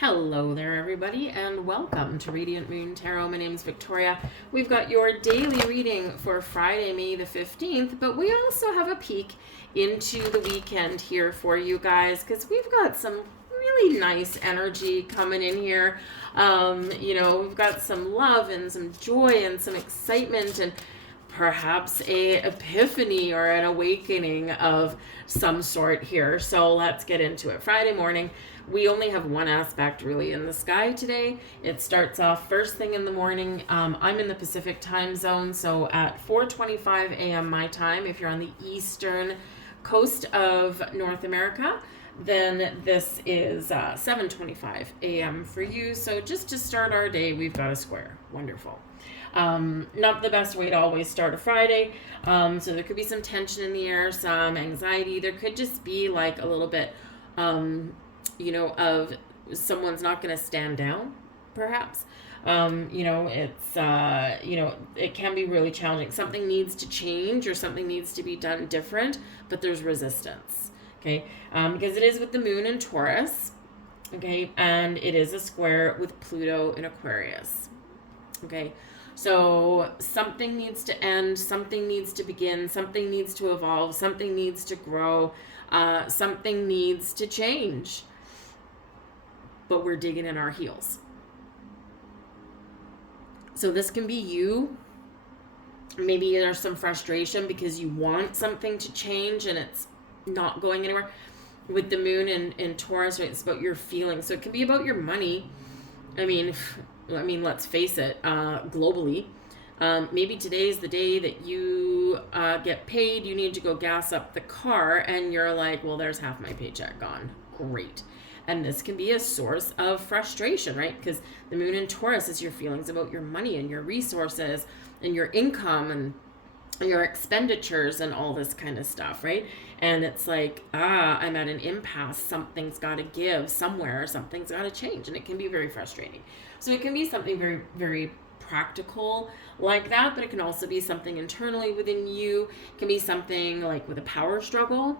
Hello there, everybody, and welcome to Radiant Moon Tarot. My name is Victoria. We've got your daily reading for Friday, May the 15th, but we also have a peek into the weekend here for you guys because we've got some really nice energy coming in here. We've got some love and some joy and some excitement and perhaps a epiphany or an awakening of some sort here. So let's get into it. Friday morning, we only have one aspect really in the sky today. It starts off first thing in the morning. I'm in the Pacific time zone, so at 4:25 a.m. my time. If you're on the eastern coast of North America, then this is 7:25 a.m. for you. So just to start our day, we've got a square. Wonderful. Not the best way to always start a Friday. So there could be some tension in the air, some anxiety. There could just be like a little bit, of someone's not going to stand down, perhaps. It can be really challenging. Something needs to change or something needs to be done different, but there's resistance. Okay. Because it is with the moon in Taurus. Okay. And it is a square with Pluto in Aquarius. Okay. So something needs to end, something needs to begin, something needs to evolve, something needs to grow, something needs to change. But we're digging in our heels. So this can be you. Maybe there's some frustration because you want something to change and it's not going anywhere. With the moon in Taurus, right, it's about your feelings. So it can be about your money. I mean, let's face it, globally, maybe today's the day that you get paid, you need to go gas up the car, and you're like, well, there's half my paycheck gone. Great. And this can be a source of frustration, right? Because the moon in Taurus is your feelings about your money and your resources and your income and your expenditures and all this kind of stuff, right? And it's like, I'm at an impasse. Something's got to give somewhere. Something's got to change. And it can be very frustrating. So it can be something very, very practical like that, but it can also be something internally within you. It can be something like with a power struggle,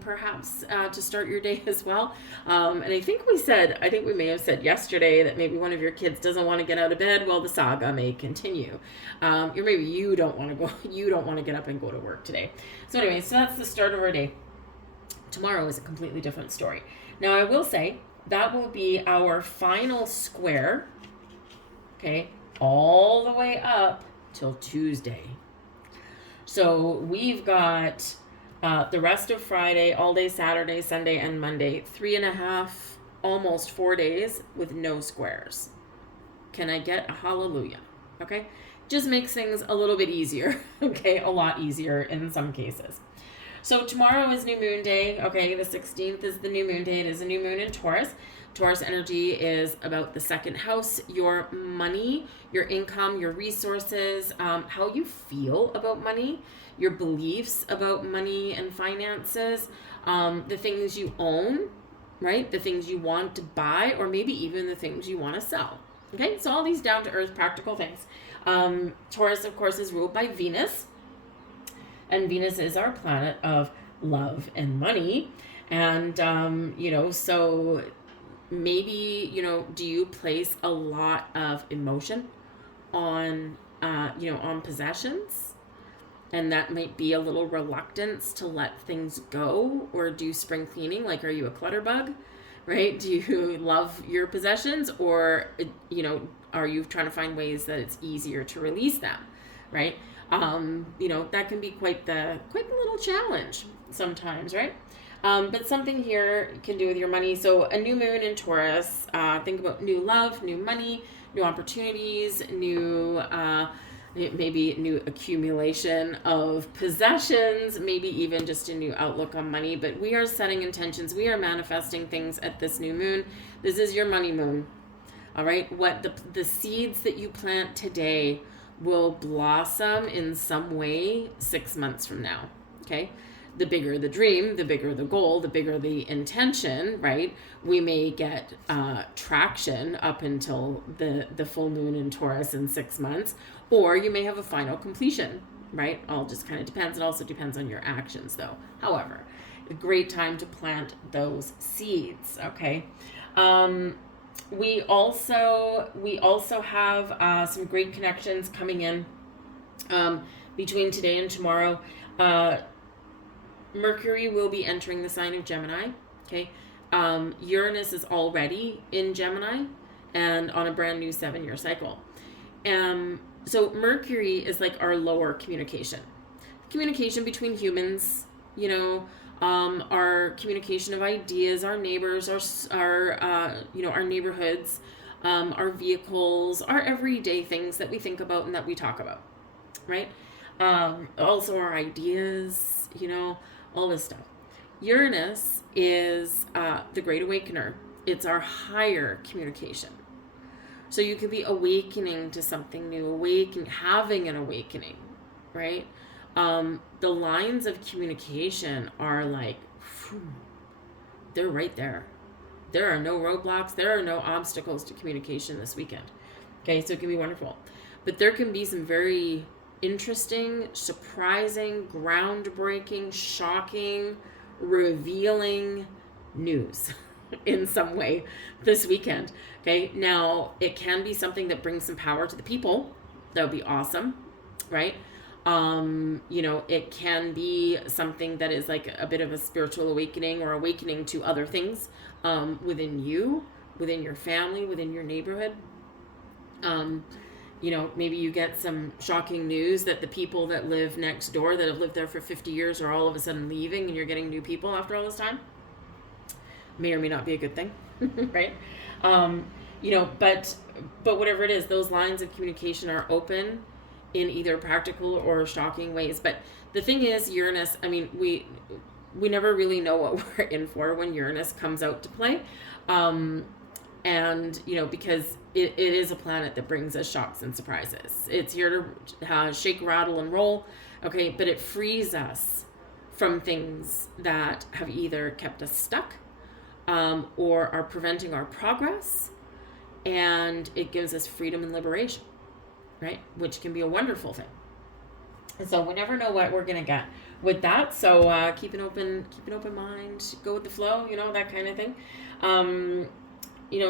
perhaps to start your day as well. And I think we may have said yesterday that maybe one of your kids doesn't want to get out of bed. Well, the saga may continue. Or maybe you don't want to get up and go to work today. So anyway, so that's the start of our day. Tomorrow is a completely different story. Now I will say that will be our final square. Okay. All the way up till Tuesday. So we've got the rest of Friday, all day Saturday, Sunday, and Monday, 3.5, almost 4 days with no squares. Can I get a hallelujah? Okay. Just makes things a little bit easier. Okay. A lot easier in some cases. So tomorrow is new moon day. Okay. The 16th is the new moon day. It is a new moon in Taurus. Taurus energy is about the second house, your money, your income, your resources, how you feel about money, your beliefs about money and finances, the things you own, right? The things you want to buy, or maybe even the things you want to sell. Okay, so all these down to earth practical things. Taurus, of course, is ruled by Venus, and Venus is our planet of love and money. And, so maybe, do you place a lot of emotion on, on possessions? And that might be a little reluctance to let things go or do spring cleaning. Like, are you a clutter bug, right? Do you love your possessions, or, are you trying to find ways that it's easier to release them, right? That can be quite the little challenge sometimes, right? But something here can do with your money. So a new moon in Taurus, think about new love, new money, new opportunities, maybe new accumulation of possessions, maybe even just a new outlook on money. But we are setting intentions. We are manifesting things at this new moon. This is your money moon. All right. What the seeds that you plant today will blossom in some way 6 months from now. Okay. The bigger the dream, the bigger the goal, the bigger the intention, right? We may get traction up until the full moon in Taurus in 6 months, or you may have a final completion, right? All just kind of depends. It also depends on your actions, though. However, a great time to plant those seeds, okay? We also have some great connections coming in between today and tomorrow. Mercury will be entering the sign of Gemini. Okay. Uranus is already in Gemini and on a brand new 7-year cycle. So Mercury is like our lower communication between humans, our communication of ideas, our neighbors, our neighborhoods, our vehicles, our everyday things that we think about and that we talk about, right? Also our ideas, all this stuff. Uranus is the Great Awakener. It's our higher communication. So you could be awakening to something new, having an awakening, right? The lines of communication are like, they're right there. There are no roadblocks. There are no obstacles to communication this weekend. Okay, so it can be wonderful. But there can be some very interesting, surprising, groundbreaking, shocking, revealing news in some way this weekend. Okay, now it can be something that brings some power to the people. That would be awesome, right? It can be something that is like a bit of a spiritual awakening or awakening to other things within you, within your family, within your neighborhood. Maybe you get some shocking news that the people that live next door that have lived there for 50 years are all of a sudden leaving and you're getting new people after all this time. May or may not be a good thing, right? But whatever it is, those lines of communication are open in either practical or shocking ways. But the thing is, Uranus, we never really know what we're in for when Uranus comes out to play. Because it is a planet that brings us shocks and surprises. It's here to shake, rattle, and roll. Okay, but it frees us from things that have either kept us stuck or are preventing our progress. And it gives us freedom and liberation, right? Which can be a wonderful thing. And so we never know what we're going to get with that. So keep an open mind, go with the flow, that kind of thing.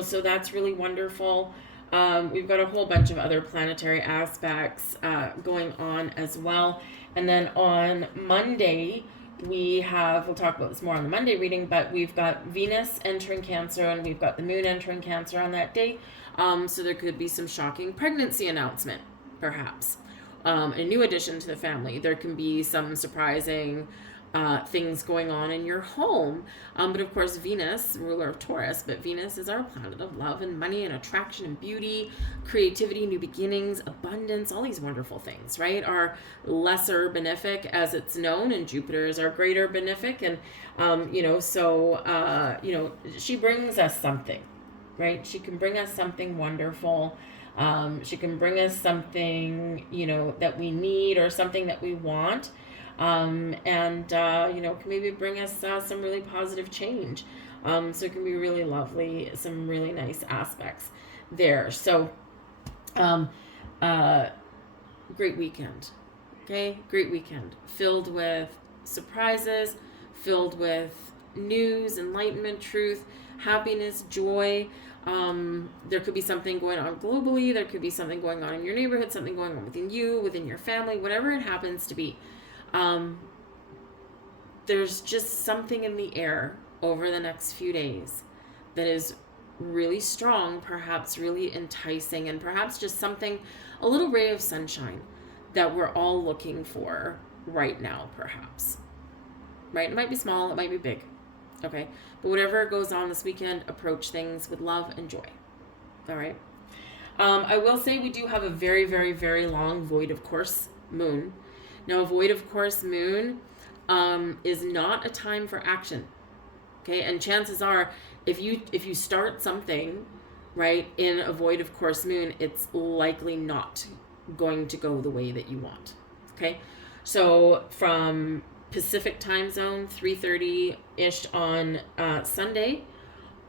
So that's really wonderful. We've got a whole bunch of other planetary aspects going on as well. And then on Monday, we'll talk about this more on the Monday reading, but we've got Venus entering Cancer and we've got the moon entering Cancer on that day. So there could be some shocking pregnancy announcement, perhaps. A new addition to the family. There can be some surprising things going on in your home. But of course, Venus, ruler of Taurus, but Venus is our planet of love and money and attraction and beauty, creativity, new beginnings, abundance, all these wonderful things, right? Are lesser benefic as it's known, and Jupiter is our greater benefic. And, she brings us something, right? She can bring us something wonderful. She can bring us something, that we need or something that we want. Can maybe bring us some really positive change. So it can be really lovely, some really nice aspects there. So, great weekend. Okay, great weekend. Filled with surprises, filled with news, enlightenment, truth, happiness, joy. There could be something going on globally. There could be something going on in your neighborhood, something going on within you, within your family, whatever it happens to be. There's just something in the air over the next few days that is really strong, perhaps really enticing, and perhaps just something, a little ray of sunshine that we're all looking for right now, perhaps. Right? It might be small, it might be big. Okay? But whatever goes on this weekend, approach things with love and joy. All right? I will say we do have a very, very, very long void of course moon. Now, a void of course moon is not a time for action. Okay? And chances are, if you start something, right, in a void of course moon, it's likely not going to go the way that you want. Okay? So from Pacific time zone, 3:30-ish on Sunday,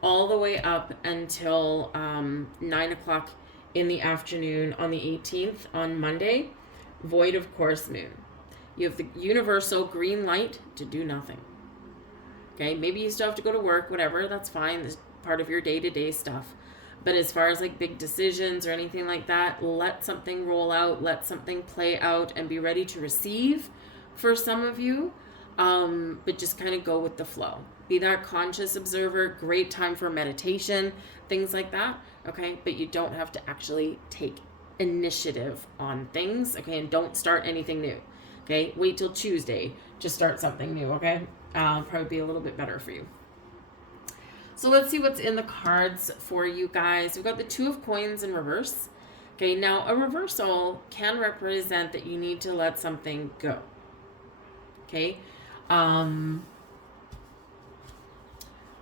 all the way up until 9 o'clock in the afternoon on the 18th on Monday, void of course moon. You have the universal green light to do nothing. Okay, maybe you still have to go to work, whatever, that's fine. part of your day-to-day stuff. But as far as like big decisions or anything like that, let something roll out, let something play out, and be ready to receive for some of you. But just kind of go with the flow. Be that conscious observer. Great time for meditation, things like that. Okay, but you don't have to actually take initiative on things. Okay, and don't start anything new. Okay, wait till Tuesday to start something new. Okay, probably be a little bit better for you. So let's see what's in the cards for you guys. We've got the Two of Coins in reverse. Okay, now a reversal can represent that you need to let something go. Okay.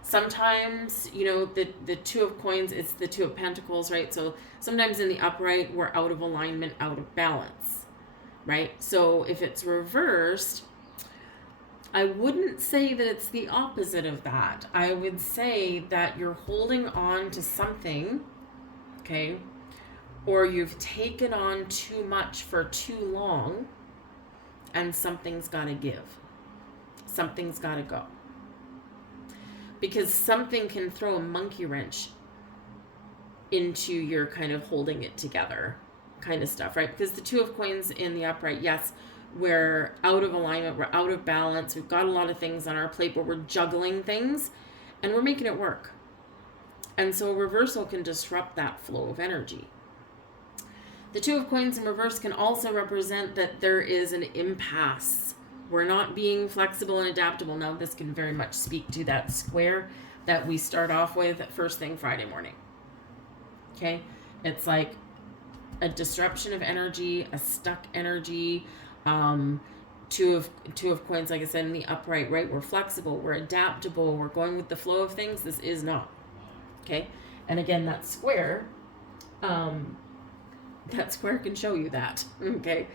Sometimes, you know, the Two of Coins, it's the Two of Pentacles, right? So sometimes in the upright, we're out of alignment, out of balance, right? So if it's reversed, I wouldn't say that it's the opposite of that. I would say that you're holding on to something, okay, or you've taken on too much for too long, and something's got to give. Something's got to go. Because something can throw a monkey wrench into your kind of holding it together kind of stuff, right? Because the Two of Coins in the upright, yes, we're out of alignment, we're out of balance, we've got a lot of things on our plate, but we're juggling things and we're making it work. And so a reversal can disrupt that flow of energy. The Two of Coins in reverse can also represent that there is an impasse. We're not being flexible and adaptable. Now, this can very much speak to that square that we start off with first thing Friday morning. Okay? It's like a disruption of energy, a stuck energy. Two of Coins, like I said, in the upright, right? We're flexible, we're adaptable, we're going with the flow of things. This is not. Okay? And again, that square can show you that. Okay?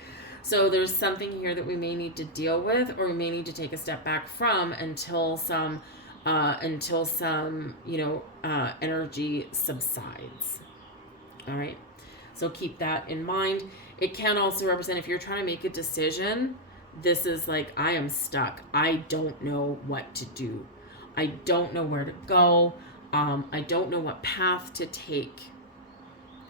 So there's something here that we may need to deal with, or we may need to take a step back from until some energy subsides. All right. So keep that in mind. It can also represent if you're trying to make a decision, this is like, I am stuck. I don't know what to do. I don't know where to go. I don't know what path to take.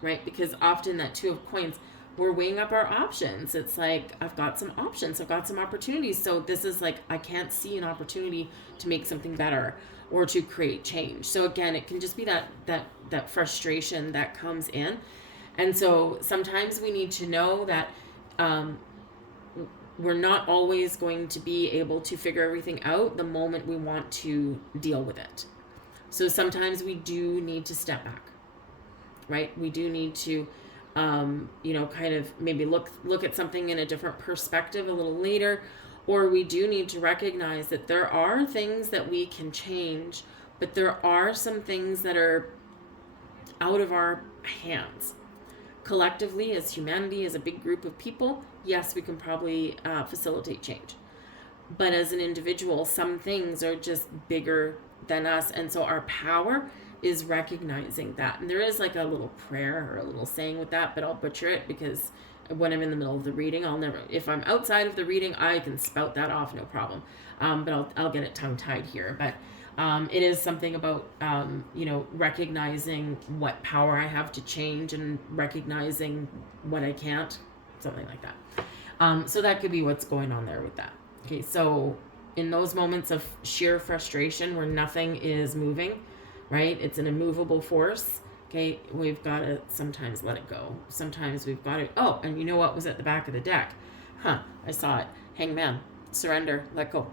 Right? Because often that Two of Coins, we're weighing up our options. It's like, I've got some options. I've got some opportunities. So this is like, I can't see an opportunity to make something better or to create change. So again, it can just be that frustration that comes in. And so sometimes we need to know that we're not always going to be able to figure everything out the moment we want to deal with it. So sometimes we do need to step back, right? We do need to kind of maybe look at something in a different perspective a little later, or we do need to recognize that there are things that we can change, but there are some things that are out of our hands. Collectively, as humanity, as a big group of people, yes, we can probably facilitate change. But as an individual, some things are just bigger than us, and so our power is recognizing that. And there is like a little prayer or a little saying with that, but I'll butcher it because when I'm in the middle of the reading, if I'm outside of the reading, I can spout that off, no problem. But I'll get it tongue tied here. But it is something about, recognizing what power I have to change and recognizing what I can't, something like that. So that could be what's going on there with that. Okay. So in those moments of sheer frustration where nothing is moving, right? It's an immovable force. Okay, we've got to sometimes let it go. Sometimes we've got to, oh, and you know what was at the back of the deck? I saw it. Hangman. Surrender. Let go.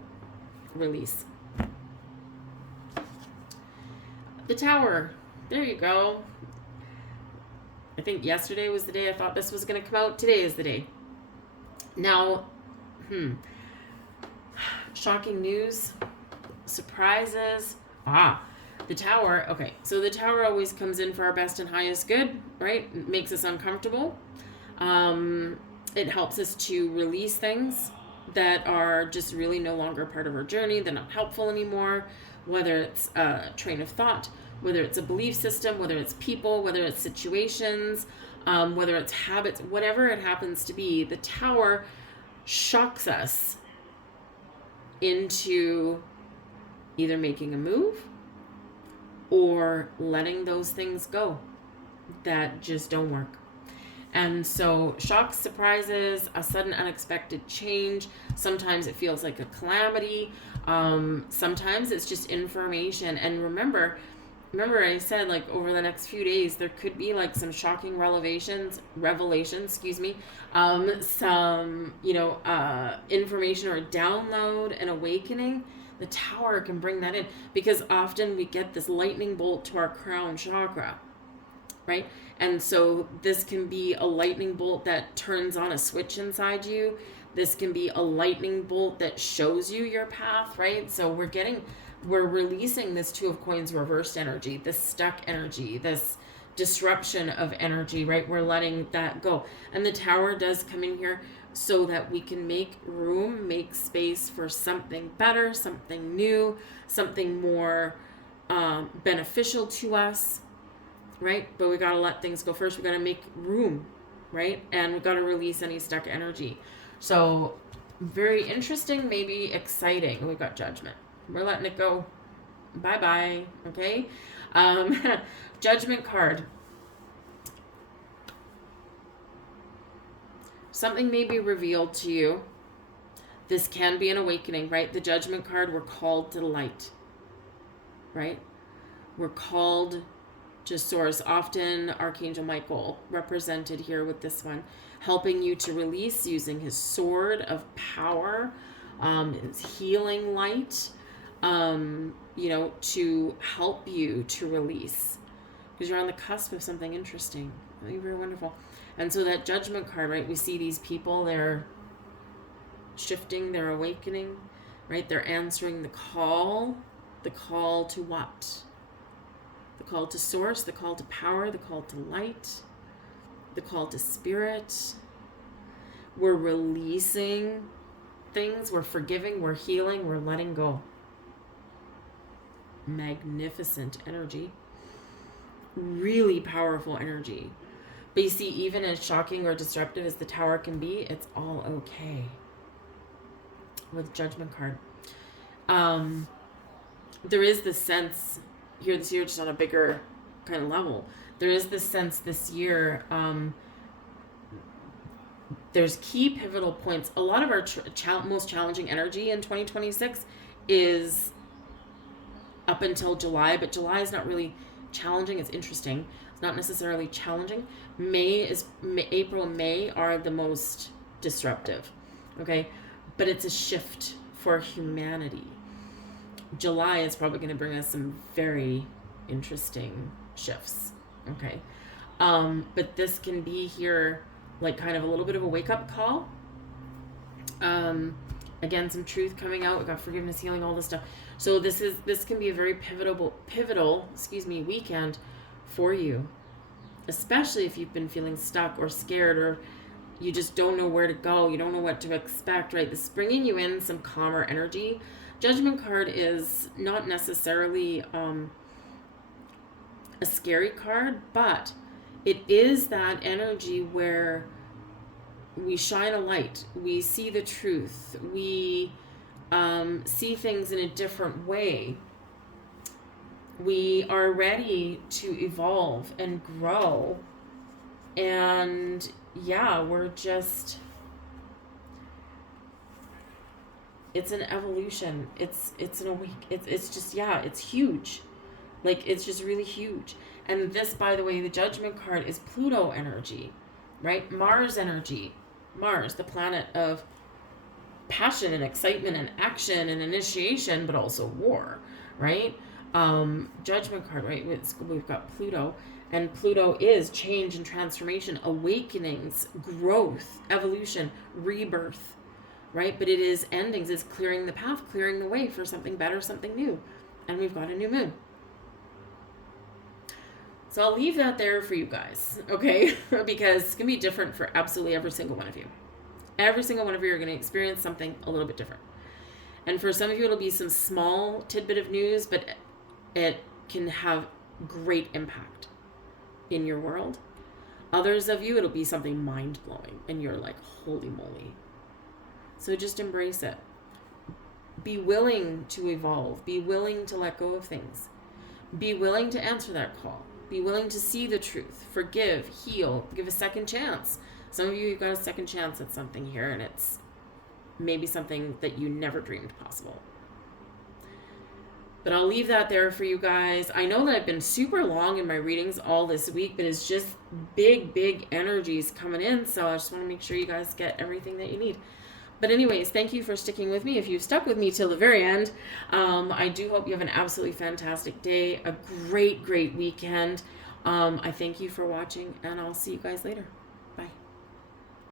Release. The Tower. There you go. I think yesterday was the day I thought this was going to come out. Today is the day. Now, shocking news. Surprises. The Tower, okay, so the Tower always comes in for our best and highest good, right? It makes us uncomfortable. It helps us to release things that are just really no longer part of our journey. They're not helpful anymore, whether it's a train of thought, whether it's a belief system, whether it's people, whether it's situations, whether it's habits, whatever it happens to be. The Tower shocks us into either making a move or letting those things go that just don't work. And so shocks, surprises, a sudden unexpected change. Sometimes it feels like a calamity. Sometimes it's just information. And remember I said, like, over the next few days, there could be like some shocking revelations, some, information or a download, an awakening. The Tower can bring that in, because often we get this lightning bolt to our crown chakra, right? And so this can be a lightning bolt that turns on a switch inside you. This can be a lightning bolt that shows you your path, right? So we're releasing this Two of Coins reversed energy, this stuck energy, this disruption of energy, right? We're letting that go. And the Tower does come in here so that we can make room, make space for something better, something new, something more beneficial to us, right? But we got to let things go first. We got to make room, right? And we got to release any stuck energy. So very interesting, maybe exciting. We got Judgment. We're letting it go. Bye-bye. Okay. Judgment card. Something may be revealed to you. This can be an awakening, right? The Judgment card, we're called to light, right? We're called to source. Often Archangel Michael represented here with this one, helping you to release using his sword of power, his healing light, to help you to release, because you're on the cusp of something interesting, really very wonderful. And so that Judgment card, right, we see these people, they're shifting, they're awakening, right? They're answering the call to what? The call to source, the call to power, the call to light, the call to spirit. We're releasing things, we're forgiving, we're healing, we're letting go. Magnificent energy. Really powerful energy. But you see, even as shocking or disruptive as the Tower can be, it's all okay with Judgment card. There is this sense here this year, just on a bigger kind of level, there is this sense this year, there's key pivotal points. A lot of our most challenging energy in 2026 is up until July, but July is not really challenging. It's interesting. It's not necessarily challenging. April and May are the most disruptive, okay? But it's a shift for humanity. July is probably going to bring us some very interesting shifts, okay? But this can be here like kind of a little bit of a wake-up call. Again, some truth coming out. We got forgiveness, healing, all this stuff. So this can be a very pivotal weekend for you, especially if you've been feeling stuck or scared, or you just don't know where to go. You don't know what to expect, right? This is bringing you in some calmer energy. Judgment card is not necessarily a scary card, but it is that energy where we shine a light. We see the truth. We see things in a different way. We are ready to evolve and grow. And yeah, it's an evolution. It's huge. Like, it's just really huge. And this, by the way, the Judgment card is Pluto energy, right? Mars energy. Mars, the planet of passion and excitement and action and initiation, but also war, right? Judgment card, right? We've got Pluto, and Pluto is change and transformation, awakenings, growth, evolution, rebirth, right? But it is endings. It's clearing the path, clearing the way for something better, something new. And we've got a new moon. So I'll leave that there for you guys, okay? Because it's going to be different for absolutely every single one of you. Every single one of you are going to experience something a little bit different. And for some of you, it'll be some small tidbit of news, but it can have great impact in your world. Others of you, it'll be something mind-blowing, and you're like, holy moly. So just embrace it. Be willing to evolve. Be willing to let go of things. Be willing to answer that call. Be willing to see the truth. Forgive, heal, give a second chance. Some of you got a second chance at something here, and it's maybe something that you never dreamed possible. But I'll leave that there for you guys. I know that I've been super long in my readings all this week, but it's just big energies coming in. So I just want to make sure you guys get everything that you need. But anyways, thank you for sticking with me. If you've stuck with me till the very end, I do hope you have an absolutely fantastic day, a great weekend. I thank you for watching, and I'll see you guys later.